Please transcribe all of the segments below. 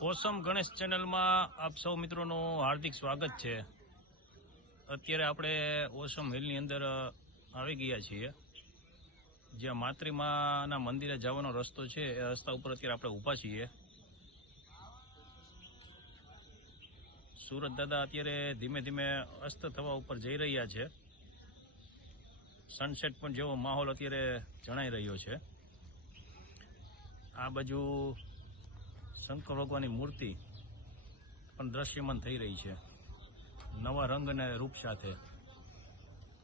ઓસમ ગણેશ ચેનલમાં આપ સૌ મિત્રોનું હાર્દિક સ્વાગત છે। અત્યારે આપણે ઓસમ હિલની અંદર આવી ગયા છીએ, જ્યાં માતૃમાના મંદિરે જવાનો રસ્તો છે। એ રસ્તા ઉપર અત્યારે આપણે ઊભા છીએ। સુરત દાદા અત્યારે ધીમે ધીમે અસ્ત થવા ઉપર જઈ રહ્યા છે। સનસેટ પણ જેવો માહોલ અત્યારે જણાઈ રહ્યો છે। આ બાજુ શંકર ભગવાનની મૂર્તિ પણ દ્રશ્યમાન થઈ રહી છે, નવા રંગ અને રૂપ સાથે।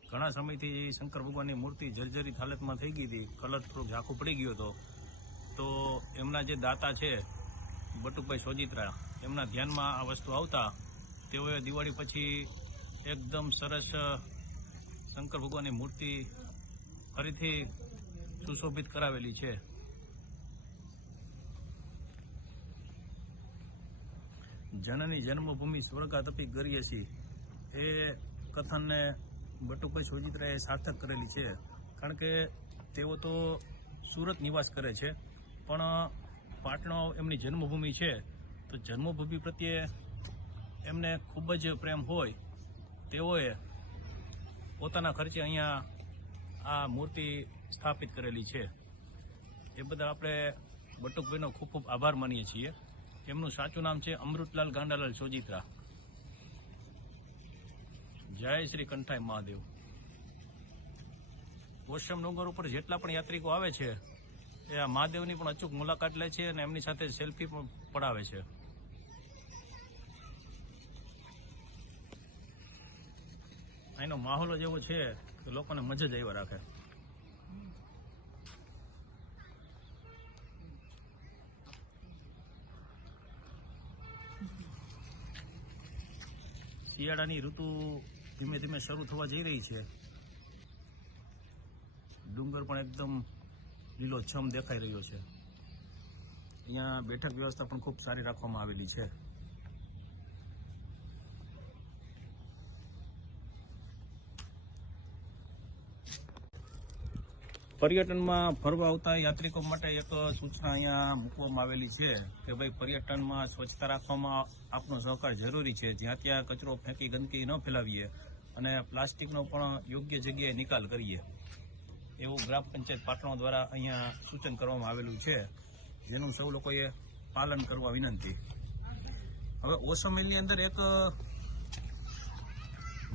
ઘણા સમયથી શંકર ભગવાનની મૂર્તિ જર્જરિત હાલતમાં થઈ ગઈ હતી, કલર થોડુંક ઝાંખું પડી ગયું હતો। તો એમના જે દાતા છે બટુકભાઈ સોજિત્રા, એમના ધ્યાનમાં આ વસ્તુ આવતા તેઓએ દિવાળી પછી એકદમ સરસ શંકર ભગવાનની મૂર્તિ ફરીથી સુશોભિત કરાવેલી છે। જનની જન્મભૂમિ સ્વર્ગાતપી ગરીયસી એ કથનને બટુકભાઈ સોજિત્રાએ સાર્થક કરેલી છે, કારણ કે તેઓ તો સુરત નિવાસ કરે છે, પણ પાટણો એમની જન્મભૂમિ છે। તો જન્મભૂમિ પ્રત્યે એમને ખૂબ જ પ્રેમ હોય, તેઓએ પોતાના ખર્ચે અહીંયા આ મૂર્તિ સ્થાપિત કરેલી છે। એ બધા આપણે બટુકભાઈનો ખૂબ ખૂબ આભાર માનીએ છીએ। એમનું સાચું નામ છે અમૃતલાલ ગાંડાલાલ સોજિત્રા। જય શ્રી કંઠાઈ મહાદેવ। ઓસમ ડુંગર ઉપર જેટલા પણ યાત્રિકો આવે છે એ આ મહાદેવની પણ અચૂક મુલાકાત લે છે અને એમની સાથે સેલ્ફી પણ પડાવે છે। અહીંનો માહોલ જ એવો છે કે લોકોને મજા જ આવ્યા રાખે। શિયાળાની ઋતુ ધીમે ધીમે શરૂ થવા જઈ રહી છે। ડુંગર પણ એકદમ લીલોછમ દેખાઈ રહ્યો છે। અહીંયા બેઠક વ્યવસ્થા પણ ખૂબ સારી રાખવામાં આવેલી છે। પર્યટનમાં ફરવા આવતા યાત્રિકો માટે એક સૂચના અહીંયા મૂકવામાં આવેલી છે કે ભાઈ, પર્યટનમાં સ્વચ્છતા રાખવામાં આપનો સહકાર જરૂરી છે। જ્યાં ત્યાં કચરો ફેંકી ગંદકી ન ફેલાવીએ અને પ્લાસ્ટિકનો પણ યોગ્ય જગ્યાએ નિકાલ કરીએ, એવું ગ્રામ પંચાયત પાટણ દ્વારા અહીંયા સૂચન કરવામાં આવેલું છે, જેનું સૌ લોકોએ પાલન કરવા વિનંતી। હવે ઓસમ હિલની અંદર એક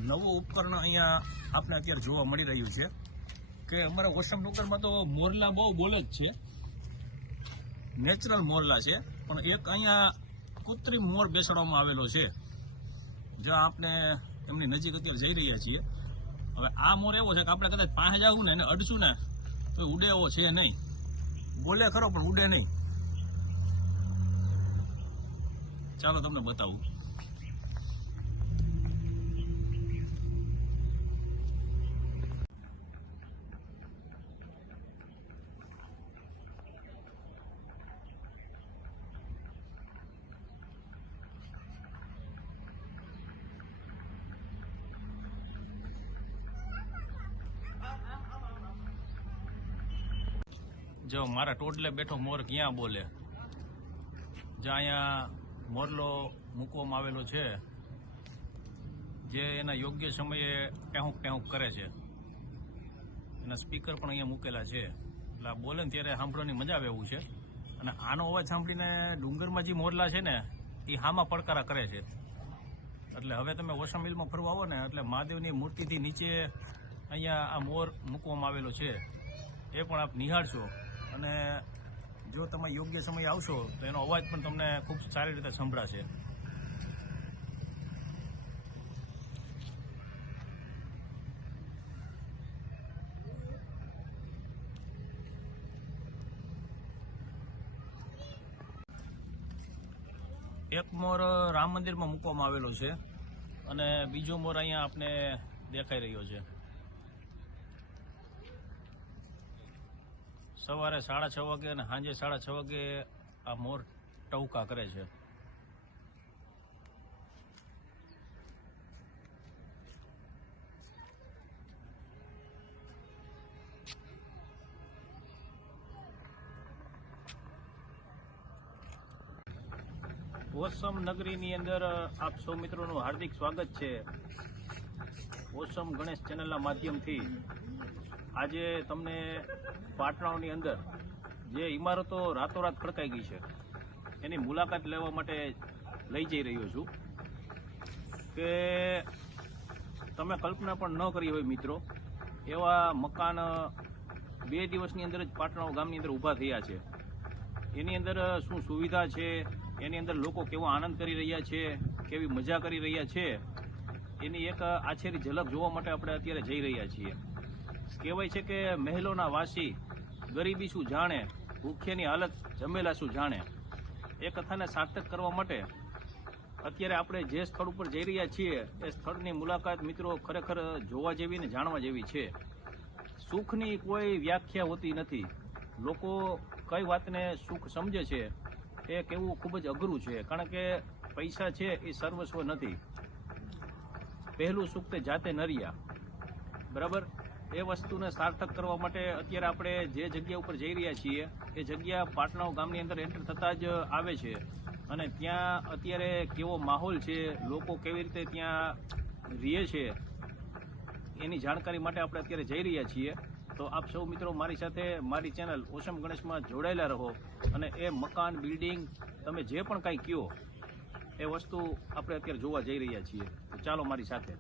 નવું ઉપકરણ અહીંયા આપણે અત્યારે જોવા મળી રહ્યું છે કે અમારા ઓસમ ડુંગરમાં તો મોરલા બહુ બોલે જ છે, નેચરલ મોરલા છે, પણ એક અહીંયા કૃત્રિમ મોર બેસાડવામાં આવેલો છે। જો આપણે એમની નજીક અત્યારે જઈ રહ્યા છીએ। હવે આ મોર એવો છે કે આપણે કદાચ પાસે જવું ને એને અડશું ને તો ઉડે એવો છે નહીં, બોલે ખરો પણ ઉડે નહીં। ચાલો તમને બતાવું। જો મારા ટોડલે બેઠો મોર ક્યાં બોલે, જ્યાં અહીંયા મોરલો મૂકવામાં આવેલો છે, જે એના યોગ્ય સમયે પહેુંક પહેુંક કરે છે। એના સ્પીકર પણ અહીંયા મૂકેલા છે, એટલે આ બોલે ને ત્યારે સાંભળવાની મજા આવે એવું છે। અને આનો અવાજ સાંભળીને ડુંગરમાં જે મોરલા છે ને એ હામાં પડકારા કરે છે। એટલે હવે તમે ઓસમ હિલમાં ફરવા આવો ને એટલે મહાદેવની મૂર્તિથી નીચે અહીંયા આ મોર મૂકવામાં આવેલો છે, એ પણ આપ નિહાળશો। અને જો તમે યોગ્ય સમય આવશો તો એનો અવાજ પણ તમને ખૂબ સારી રીતે સંભળાશે। એક મોર રામ મંદિરમાં મૂકવામાં આવેલો છે અને બીજો મોર અહીંયા આપને દેખાઈ રહ્યો છે। સવારે 6:30 વાગે અને સાંજે 6:30 વાગે આ મોર ટહુકા કરે છે। ઓસમ નગરીની અંદર આપ સૌ મિત્રોનું હાર્દિક સ્વાગત છે. ઓસમ ગણેશ ચેનલના માધ્યમથી આજે તમને પાટણાની અંદર જે ઇમારતો રાતોરાત ખડકાઈ ગઈ છે એની મુલાકાત લેવા માટે લઈ જઈ રહ્યો છું કે તમે કલ્પના પણ ન કરી હોય મિત્રો, એવા મકાન 2 દિવસની અંદર જ પાટણા ગામની અંદર ઊભા થયા છે. એની અંદર શું સુવિધા છે, એની અંદર લોકો કેવો આનંદ કરી રહ્યા છે, કેવી મજા કરી રહ્યા છે, એની એક આછેરી ઝલક જોવા માટે આપણે અત્યારે જઈ રહ્યા છીએ. કહેવાય છે કે મહેલોના વાસી ગરીબી શું જાણે, ભૂખ્યાની હાલત જમેલા શું જાણે. એ કથાને સાર્થક કરવા માટે અત્યારે આપણે જે સ્થળ ઉપર જઈ રહ્યા છીએ એ સ્થળની મુલાકાત મિત્રો ખરેખર જોવા જેવી ને જાણવા જેવી છે. સુખની કોઈ વ્યાખ્યા હોતી નથી. લોકો કઈ વાતને સુખ સમજે છે એ કહેવું ખૂબ જ અઘરું છે, કારણ કે પૈસા છે એ સર્વસ્વ નથી. પહેલું સુખ તે જાતે નર્યા, બરાબર. એ વસ્તુને સાર્થક કરવા માટે અત્યારે આપણે જે જગ્યા ઉપર જઈ રહ્યા છીએ એ જગ્યા પાટણા ગામની અંદર એન્ટર થતાં જ આવે છે. અને ત્યાં અત્યારે કેવો માહોલ છે, લોકો કેવી રીતે ત્યાં રહે છે એની જાણકારી માટે આપણે અત્યારે જઈ રહ્યા છીએ. તો આપ સૌ મિત્રો મારી સાથે મારી ચેનલ ઓસમ ગણેશમાં જોડાયેલા રહો અને એ મકાન, બિલ્ડિંગ, તમે જે પણ કાંઈ કહો એ વસ્તુ આપણે અત્યારે જોવા જઈ રહ્યા છીએ. તો ચાલો મારી સાથે.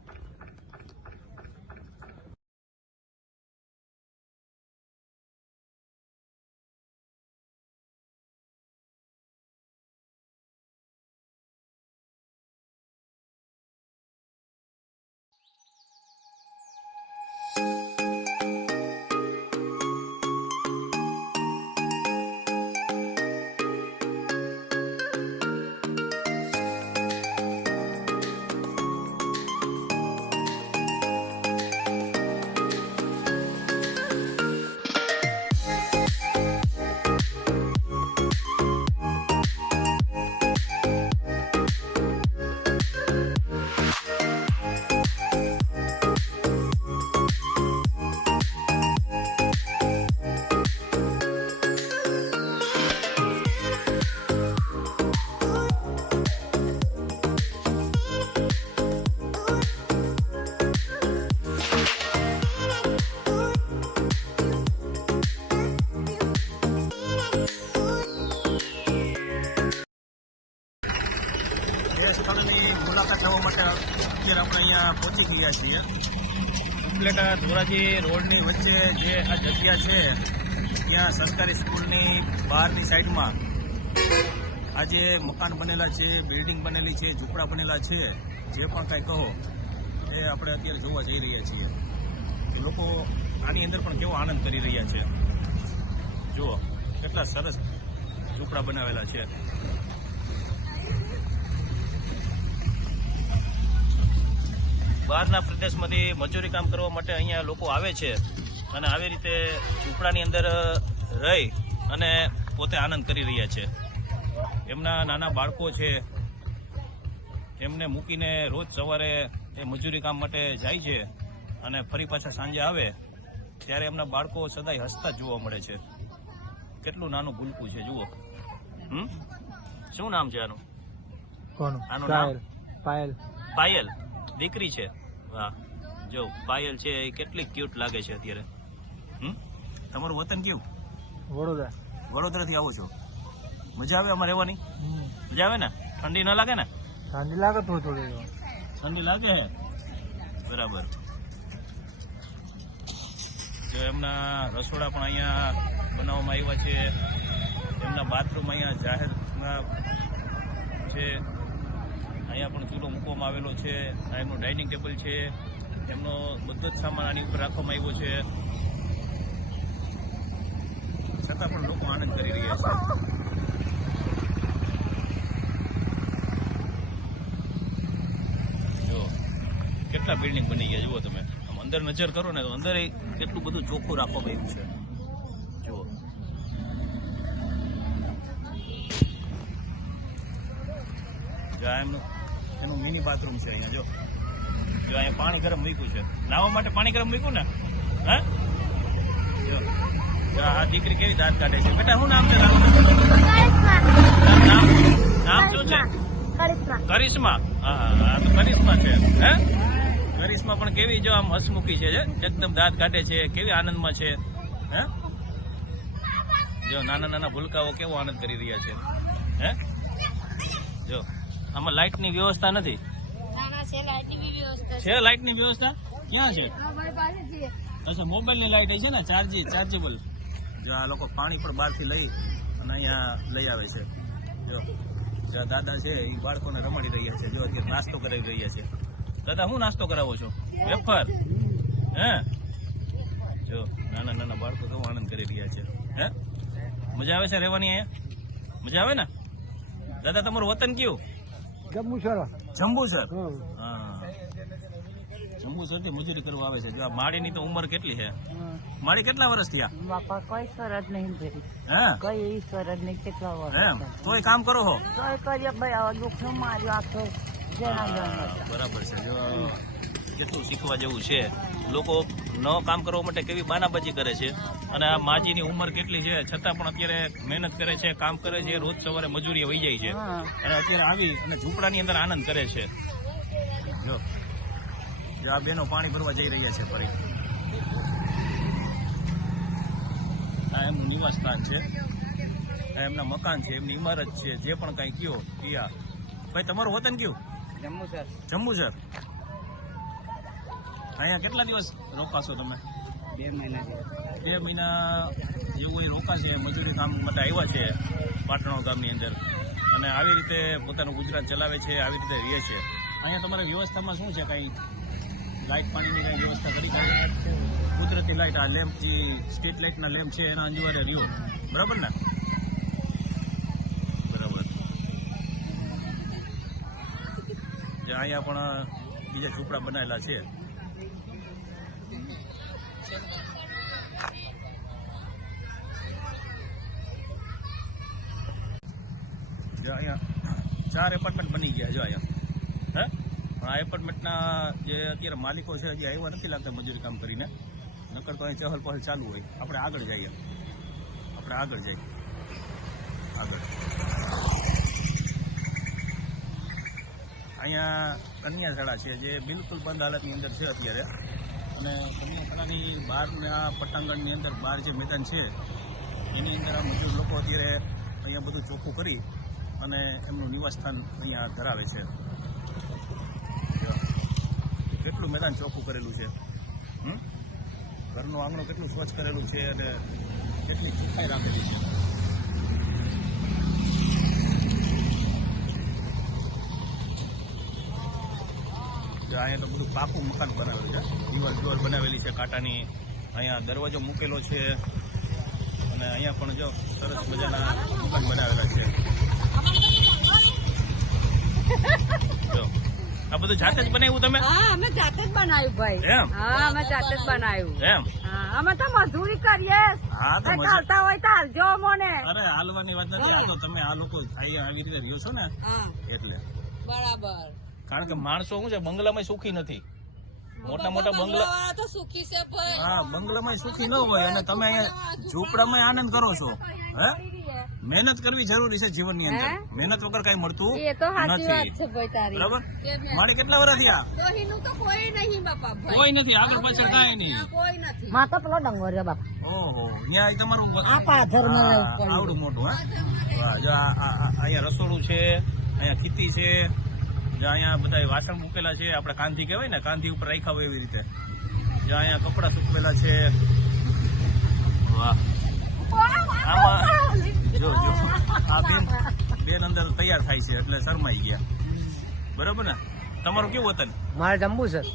સ્થળની મુલાકાત લેવા માટે અત્યારે આપણે અહીંયા પહોંચી ગયા છીએ. ઉપલેટા ધોરાજી રોડની વચ્ચે જે આ જગ્યા છે ત્યાં સરકારી સ્કૂલની બહારની સાઈડમાં આજે મકાન બનેલા છે, બિલ્ડિંગ બનેલી છે, ઝૂંપડા બનેલા છે, જે પણ કાંઈ કહો એ આપણે અત્યારે જોવા જઈ રહ્યા છીએ. લોકો આની અંદર પણ કેવો આનંદ કરી રહ્યા છે. જુઓ કેટલા સરસ ઝૂંપડા બનાવેલા છે. બહારના પ્રદેશમાંથી મજૂરી કામ કરવા માટે અહીંયા લોકો આવે છે અને આવી રીતે ઝૂંપડાની અંદર રહી અને પોતે આનંદ કરી રહ્યા છે. એમના નાના બાળકો છે, એમને મૂકીને રોજ સવારે એ મજૂરી કામ માટે જાય છે અને ફરી પાછા સાંજે આવે ત્યારે એમના બાળકો સદાય હસતા જ જોવા મળે છે. કેટલું નાનું ભૂલકું છે જુઓ. શું નામ છે આનું? આનું નામ પાયલ. પાયલ દીકરી છે. વાહ, જો પાયલ છે એ કેટલી ક્યુટ લાગે છે અત્યારે. તમારું વતન કયું? વડોદરા. વડોદરાથી આવો છો? મજા આવે અમારે રહેવાની? મજા આવે ને? ઠંડી ન લાગે ને? ઠંડી લાગે થોડી થોડી. ઠંડી લાગે છે, બરાબર. જો એમના રસોડા પણ અહીંયા બનાવવામાં આવ્યા છે. એમના બાથરૂમ અહીંયા જાહેરના છે. અહીંયા પણ ચૂલો મૂકવામાં આવેલો છે. આ એમનું ડાઇનિંગ ટેબલ છે. એમનો બધો જ સામાન આની ઉપર રાખવામાં આવ્યો છે. છતાં પણ લોકો આનંદ કરી રહ્યા છે. જો કેટલા બિલ્ડિંગ બની ગયા જુઓ તમે. આમ અંદર નજર કરો ને તો અંદર કેટલું બધું ચોખ્ખું રાખવામાં આવ્યું છે. જુઓ એનું મિની બાથરૂમ છે અહીંયા. જો અહીંયા પાણી ગરમ મૂક્યું છે, નાહવા માટે પાણી ગરમ મૂક્યું ને. હા, જો આ દીકરી કેવી દાંત કાઢે છે. બેટા શું નામ છે? નામ શું છે? કરિશ્મા હા તો કરિશ્મા છે હે કરિશ્મા પણ કેવી જો આમ હસમુખી છે એકદમ દાંત કાઢે છે કેવી આનંદમાં છે હે જો નાના નાના ભૂલકાઓ કેવો આનંદ કરી રહ્યા છે હે જો આમાં લાઇટની વ્યવસ્થા નથી છે લાઇટની વ્યવસ્થા ક્યાં છે અચ્છા મોબાઈલની લાઇટ છે ને ચાર્જેબલ જો આ લોકો પાણી પણ બહારથી લઈ અને અહીંયા લઈ આવે છે જો દાદા છે એ બાળકોને રમાડી રહ્યા છે જો અત્યારે નાસ્તો કરાવી રહ્યા છે દાદા હું નાસ્તો કરાવો છો વેફર હે જો નાના નાના બાળકો કેવો આનંદ કરી રહ્યા છે હે મજા આવે છે રહેવાની અહીંયા મજા આવે ને દાદા તમારું વતન કયું જંબુસર હા જંબુસર થી મજૂરી કરવા આવે છે જો આ માળીની તો ઉંમર કેટલી છે માળી કેટલા વર્ષ થયા બાપા કોઈ સરદ નહીં ભરી હે કઈ સરદ નહીં કેટલા વર્ષ એમ તોય કામ કરો છો તોય કરીએ ભાઈ આવા દુઃખ નો માર્યો આખો બરાબર છે જો કેટલું શીખવા જેવું છે લોકો ન કામ કરવા માટે કેવી બાનાબાજી કરે છે અને આ માજીની ઉંમર કેટલી છે છતાં પણ અત્યારે મહેનત કરે છે કામ કરે છે રોજ સવારે મજૂરી વહી જાય છે અને અત્યારે આવી અને ઝૂંપડાની અંદર આનંદ કરે છે જો આ બેનો પાણી ભરવા જઈ રહ્યા છે ફરી આ એમનું નિવાસ સ્થાન છે આ એમના મકાન છે એમની ઇમારત છે જે પણ કઈ કયો કિયા ભાઈ તમારું વતન કયું જંબુસર અહીંયા કેટલા દિવસ રોકાશો તમે 2 મહિના જેવું એ રોકાશે મજૂરી કામ માટે આવ્યા છે પાટણ ગામની અંદર અને આવી રીતે પોતાનું ગુજરાત ચલાવે છે આવી રીતે રહે છે અહીંયા તમારે વ્યવસ્થામાં શું છે કઈ લાઇટ પાણીની કઈ વ્યવસ્થા કરી છે કુદરતી લાઇટ આ લેમ્પ જે સ્ટ્રીટ લાઇટના લેમ્પ છે એના અંજવારે રહ્યો બરાબર ને બરાબર જે અહીંયા પણ બીજા ઝૂંપડા બનાવેલા છે જો અહીંયા 4 એપાર્ટમેન્ટ બની ગયા જો અહીંયા હે પણ આ એપાર્ટમેન્ટના જે અત્યારે માલિકો છે હજી આવ્યા નથી લાગતા મજૂરી કામ કરીને નકર તો અહીં ચહલ પહલ ચાલુ હોય આપણે આગળ જઈએ આગળ અહીંયા કન્યાશાળા છે જે બિલકુલ બંધ હાલતની અંદર છે અત્યારે અને કન્યાશાળાની બહારના પટાંગણની અંદર બહાર જે મેદાન છે એની અંદર આ મજૂર લોકો અત્યારે અહીંયા બધું ચોખ્ખું કરી અને એમનું નિવાસસ્થાન અહીંયા ધરાવે છે કેટલું મેદાન ચોખ્ખું કરેલું છે ઘરનું આંગણું કેટલું સ્વચ્છ કરેલું છે અને કેટલી ચોખ્ખાઈ રાખેલી છે અહીંયા તો બધું પાકું મકાન બનાવેલું છે દિવાલ બનાવેલી છે કાંટાની અહીંયા દરવાજો મૂકેલો છે અને અહીંયા પણ જો સરસ મજાના મકાન બનાવેલા છે જો આ બધું જાતે જ બનાવ્યું તમે હા અમે જાતે જ બનાવ્યું ભાઈ એમ હા અમે જાતે જ બનાવ્યું એમ હા અમે તો મજૂરી કરીએ હા તો ચાલતા હોય તો હાલજો મને અરે હાલવાની વાત નથી આ તો તમે આ લોકો આવી રીતે રહ્યો છો ને એટલે બરાબર કારણ કે માણસો શું છે બંગલામાં સુખી નથી મોટા મોટા બંગલા તો સુખી છે ભાઈ હા બંગલામાં સુખી ન હોય અને તમે અહીંયા ઝૂંપડામાં આનંદ કરો છો હે મહેનત કરવી જરૂરી છે જીવનની અંદર મહેનત વગર કઈ મળતું એ તો સાચી વાત છે ભાઈ તારી બરાબર મારી કેટલા વર્ષ થયા દોહીનું તો કોઈ નહીં બાપા ભાઈ કોઈ નથી આગળ પાછળ કાંઈ નહીં કોઈ નથી માતા પેલો ડંગર છે બાપા ઓહો ત્યાં તમારું આ પાથર આવડું મોટું હા જો અહીંયા રસોડું છે અહીંયા ખીતી છે અહીંયા બધા વાસણ મૂકેલા છે આપણે કાંધી કહેવાય ને કાંધી ઉપર રાખ્યા હોય એવી રીતે જો અહીંયા કપડા સૂકવેલા છે વાહ આમાં જો આ બેન અંદર તૈયાર થાય છે એટલે શરમાઈ ગયા બરાબર ને તમારું કેવું વતન મારે જંબુસર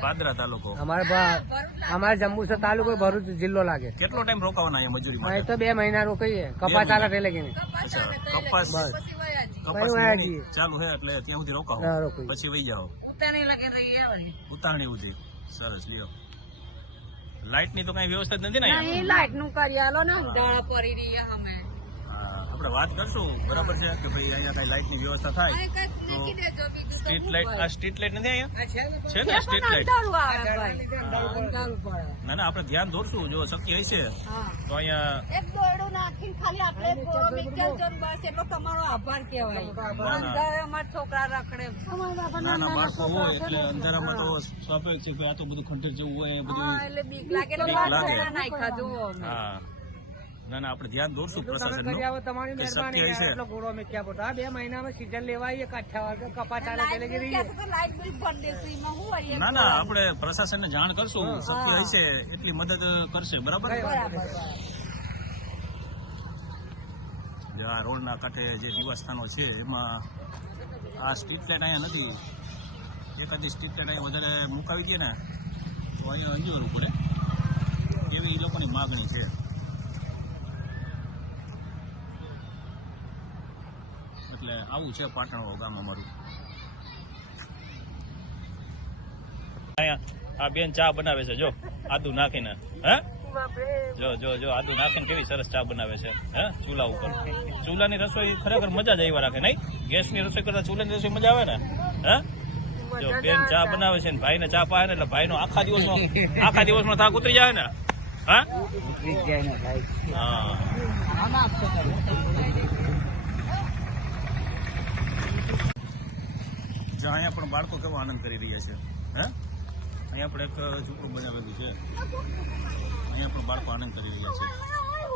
પાદરા તાલુકો અમારે જંબુસર તાલુકો ભરૂચ જિલ્લો લાગે કેટલો ટાઈમ રોકાવાના અહીંયા મજૂરી તો 2 મહિના રોકાઈએ કપાસ ચાલે એટલે કે કપાસ ચાલુ હે એટલે ત્યાં સુધી રોકાવો પછી વહી જાઓ ઉતારણી સુધી સરસ લ્યો લાઇટ ની તો કઈ વ્યવસ્થા જ નથી ને લાઇટ નું કરી આલો ને અંધારા પડી રહ્યા અમે આપણે વાત કરશું બરાબર છે કે ભાઈ અહીંયા કઈ લાઇટ ની વ્યવસ્થા થાય તો સ્ટ્રીટ લાઇટ આ સ્ટ્રીટ લાઇટ નથી અહીંયા છે ને સ્ટ્રીટ લાઇટ ના ના આપણે ધ્યાન દોરશું જો શક્ય હશે તો અહીંયા રાખીને ખાલી આપણે મેડિકલ જન બસ એટલો તમારો આભાર કહેવાય. અંદર અમારા છોકરા રખડે. નાના બાળકો હોય એટલે અંધારામાં તો સ્વાભાવિક છે કે આ તો બધું ખંડેર જેવું હોય એ બધું. હા, એટલે બીક લાગે એટલે બીક બહાર લાગે. છેડા નાખ્યા જુઓ અમે. હા ના ના આપણે ધ્યાન દોરશું તમે પ્રશાસન કરી આવો તમારી કે મહેરબાની શક્ય હશે. એટલો ગોળો મેં ક્યાં બોલતો 2 મહિનામાં સીઝન લેવા આવીએ કાઠિયાવાડ કપાસ ચાલે લાઈટ પેલે બિલ ગીરી કહેતો તો લાઈટ બિલ ભરી દેશું. એમાં શું હોય? ના ના આપણે પ્રશાસનને જાણ કરશું શક્ય હશે એટલી મદદ કરશે બરાબર. બરાબર. જે આ રોડના કાંઠે જે નિવાસસ્થાનો છે એમાં આ સ્ટ્રીટ લાઇટ અહીંયા નથી. એકાદી સ્ટ્રીટ લાઇટ અહીંયા વધારે મુકાવી દે ને તો અહીંયા અંજવારું પડે એવી એ લોકોની માગણી છે. એટલે આવું છે પાટણવાળું ગામ અમારું. અહીંયા આ બેન ચા બનાવે છે જો આદુ નાખીને. હે જો જો જો આદુ નાખીને કેવી સરસ ચા બનાવે છે હે ચૂલા ઉપર. ચૂલાની રસોઈ ખરેખર મજા જ આવ્યા રાખે નહીં. ગેસની રસોઈ કરતા ચૂલાની રસોઈ મજા આવે ને. હે જો બેન ચા બનાવે છે ને ભાઈને ચા પાય ને એટલે ભાઈનો આખા દિવસનો થાક ઉતરી જાય ને. હા ઉતરી જ જાય ને ભાઈ. હા જો અહીંયા પણ બાળકો કેવો આનંદ કરી રહ્યા છે. હે અહીંયા પણ એક ઝૂંપડું બનાવેલું છે. અહીંયા પણ બાળકો આનંદ કરી રહ્યા છે.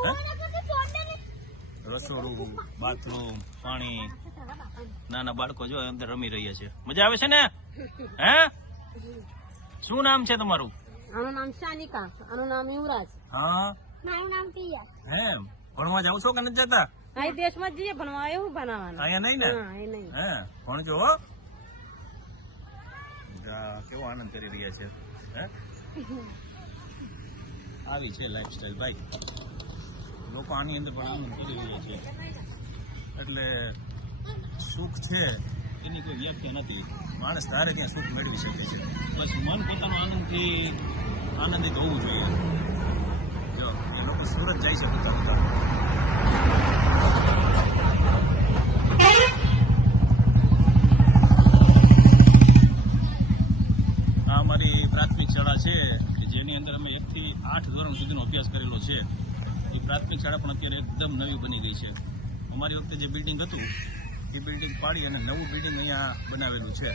હે રસોડું બાથરૂમ પાણી નાના બાળકો જો અંદર રમી રહ્યા છે. મજા આવે છે ને. હે શું નામ છે તમારું? આનું નામ શાનિકા, આનું નામ યુવરાજ. હા મારું નામ પિયા. હે ભણવા જાવ છો કે નથી જતા? અહીં દેશમાં જઈએ ભણવા એવું ભણાવવાનું. અહીંયા નહીં ને. એ નહીં. હે ભણજો હો. કેવો આનંદ કરી રહ્યા છે. હે આવી છે લાઈફસ્ટાઈલ ભાઈ. લોકો આની અંદર પણ આનંદ કરી રહ્યા છે. એટલે સુખ છે એની કોઈ વ્યાખ્યા નથી. માણસ ધારે ત્યાં સુખ મેળવી શકે છે. બસ મન પોતાનો આનંદથી આનંદિત હોવું જોઈએ. જો એ લોકો સુરત જાય છે બધા. આ અમારી પ્રાથમિક શાળા છે કે જેની અંદર અમે 1 થી 8 ધોરણ સુધીનો અભ્યાસ કરેલો છે. એ પ્રાથમિક શાળા પણ અત્યારે એકદમ નવી બની ગઈ છે. અમારી વખતે જે બિલ્ડિંગ હતું એ બિલ્ડિંગ પાડી અને નવું બિલ્ડિંગ અહીંયા બનાવેલું છે.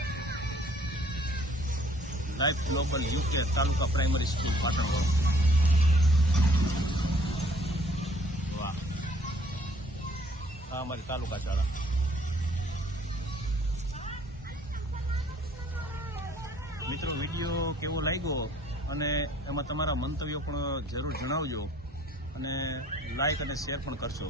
લાઈફ ગ્લોબલ યુકે તાલુકા પ્રાઇમરી સ્કૂલ પાટણવાળું. વાહ આ અમારી તાલુકા શાળા. મિત્રો વિડીયો કેવો લાગ્યો અને એમાં તમારા મંતવ્યો પણ જરૂર જણાવજો અને લાઈક અને શેર પણ કરશો.